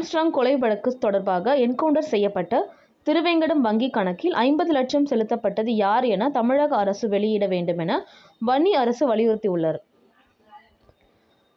Armstrong கொலை வழக்கு தொடர்பாக என்கவுண்டர் செய்யப்பட்ட திருவேங்கடம் வங்கி கணக்கில் ஐம்பது லட்சம் செலுத்தப்பட்டது யார் என தமிழக அரசு வெளியிட வேண்டும் என வன்னி அரசு வலியுறுத்தியுள்ளது.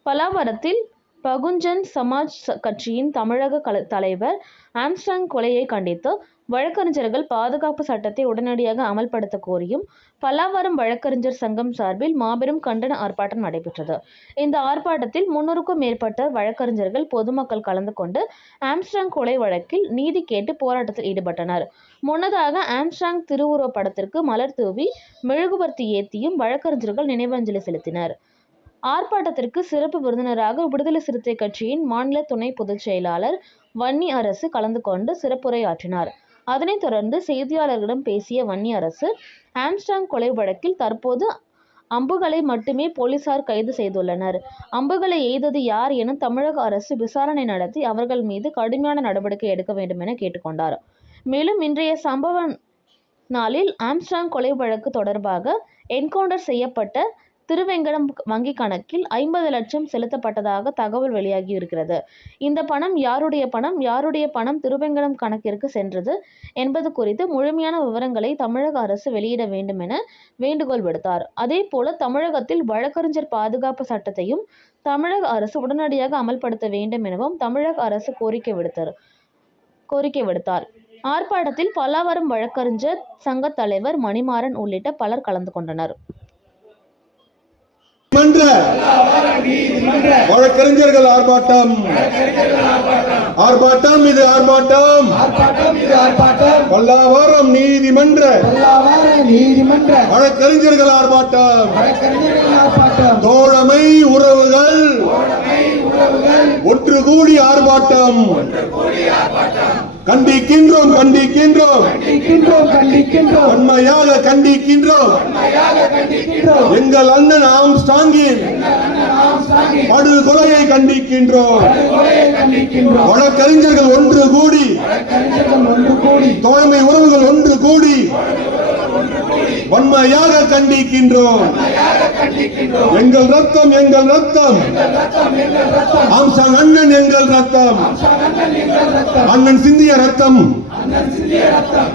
பலாவரத்தில் பகுஜன் சமாஜ் கட்சியின் தமிழக கல- தலைவர் ஆம்ஸ்ட்ராங் கொலையை கண்டித்து வழக்கறிஞர்கள் பாதுகாப்பு சட்டத்தை உடனடியாக அமல்படுத்த கோரியும் பல்லாவரம் வழக்கறிஞர் சங்கம் சார்பில் மாபெரும் கண்டன ஆர்ப்பாட்டம் நடைபெற்றது. இந்த ஆர்ப்பாட்டத்தில் முன்னூறுக்கும் மேற்பட்ட வழக்கறிஞர்கள் பொதுமக்கள் கலந்து கொண்டு ஆம்ஸ்ட்ராங் கொலை வழக்கில் நீதி கேட்டு போராட்டத்தில் ஈடுபட்டனர். முன்னதாக ஆம்ஸ்ட்ராங் திருவுருவப் படத்திற்கு மலர் தூவி மெழுகுவர்த்தி ஏத்தியும் வழக்கறிஞர்கள் நினைவஞ்சலி செலுத்தினர். ஆர்ப்பாட்டத்திற்கு சிறப்பு விருந்தினராக விடுதலை சிறுத்தை கட்சியின் மாநில துணை பொதுச் செயலாளர் வன்னி அரசு கலந்து கொண்டு சிறப்புரையாற்றினார். அதனைத் தொடர்ந்து செய்தியாளர்களிடம் பேசிய வன்னி அரசு ஆம்ஸ்டாங் கொலை வழக்கில் தற்போது அம்புகளை மட்டுமே போலீசார் கைது செய்துள்ளனர். அம்புகளை எய்தது யார் என தமிழக அரசு விசாரணை நடத்தி அவர்கள் மீது கடுமையான நடவடிக்கை எடுக்க வேண்டும் என கேட்டுக்கொண்டார். மேலும் இன்றைய சம்பவ நாளில் ஆம்ஸ்டாங் கொலை வழக்கு தொடர்பாக என்கவுண்டர் செய்யப்பட்ட திருவேங்கடம் வங்கி கணக்கில் ஐம்பது லட்சம் செலுத்தப்பட்டதாக தகவல் வெளியாகி இருக்கிறது இந்த பணம் யாருடைய பணம்? யாருடைய பணம் திருவேங்கடம் கணக்கிற்கு சென்றது என்பது குறித்து முழுமையான விவரங்களை தமிழக அரசு வெளியிட வேண்டும் என வேண்டுகோள் விடுத்தார். அதேபோல தமிழகத்தில் வழக்கறிஞர் பாதுகாப்பு சட்டத்தையும் தமிழக அரசு உடனடியாக அமல்படுத்த வேண்டும் எனவும் தமிழக அரசு கோரிக்கை விடுத்தார். கோரிக்கை விடுத்தார். ஆர்ப்பாட்டத்தில் பல்லாவரம் வழக்கறிஞர் சங்க தலைவர் மணிமாறன் உள்ளிட்ட பலர் கலந்து கொண்டனர். வழக்கறிஞர்கள் ஆர்ப்பாட்டம். ஆர்ப்பாட்டம் இது ஆர்ப்பாட்டம். பல்லாவாரம் நீதிமன்ற வழக்கறிஞர்கள் ஆர்ப்பாட்டம். வழக்கறிஞர்கள் ஆர்ப்பாட்டம் தோழமை உறவுகள். ஒன்று கூடி ஆர்ப்பாட்டம். கண்டிக்கின்றோம் கண்டிக்கின்றோம். கண்டிக்கின்றோம் கண்டிக்கின்றோம். உண்மையாக கண்டிக்கின்றோம். கண்டிக்கின்றோம். எங்கள் அண்ணன் ஆம்ஸ்டாங்கின் படுகொலையை கண்டிக்கின்றோம். வழக்கறிஞர்கள் ஒன்று கூடி தோழமை உறவுகள் ஒன்று கூடி வன்மையாக கண்டிக்கின்றோம். எங்கள் ரத்தம் எங்கள் ரத்தம். ஆம்சாங் அண்ணன் எங்கள் ரத்தம். அண்ணன் சிந்திய ரத்தம்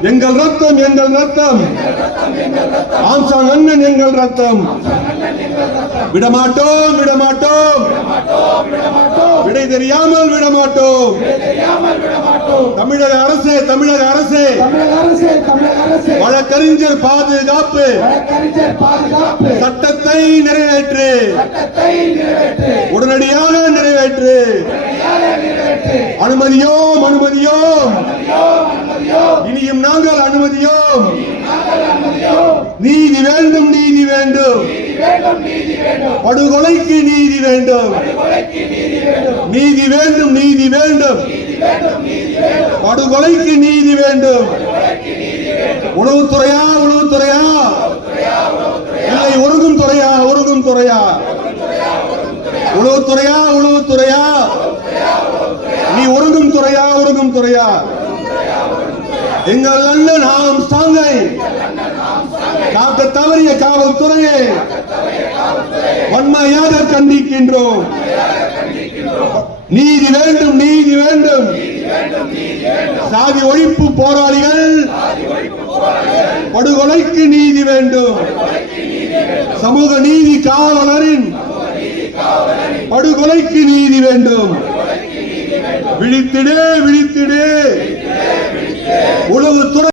எங்கள் ரத்தம் எங்கள் ரத்தம். ஆம்சாங் அண்ணன் எங்கள் ரத்தம். விடமாட்டோம் விடமாட்டோம். விடை தெரியாமல் விடமாட்டோம். தமிழக அரசே அரசு தமிழக அரசு. வழக்கறிஞர் பாதுகாப்பு. நிறைவேற்று சட்டத்தை நிறைவேற்று. உடனடியாக நிறைவேற்று. அனுமதியோம் அனுமதியோம். இனியும் நாங்கள் அனுமதியோம். நீதி வேண்டும் நீதி வேண்டும். படுகொலைக்கு நீதி வேண்டும். நீதி வேண்டும். நீதி வேண்டும் படுகொலைக்கு நீதி வேண்டும். உளவுத்துறையா உளவுத்துறையா இல்லை ஒருகும் துறையா ஒருகும் துறையா? உளவுத்துறையா உளவுத்துறையா நீ ஒருங்கும் துறையா ஒருங்கும் துறையா? எங்கள் அண்ணன் ஆம் சாங்கை. காக்க தவறிய காவல்துறையை. வன்மையாக கண்டிக்கின்றோம். நீதி வேண்டும் நீதி வேண்டும். சாதி ஒழிப்பு போராளிகள் படுகொலைக்கு நீதி வேண்டும். சமூக நீதி காவலரின் படுகொலைக்கு நீதி வேண்டும். விழித்திடு விழித்திடு. உழவு துணை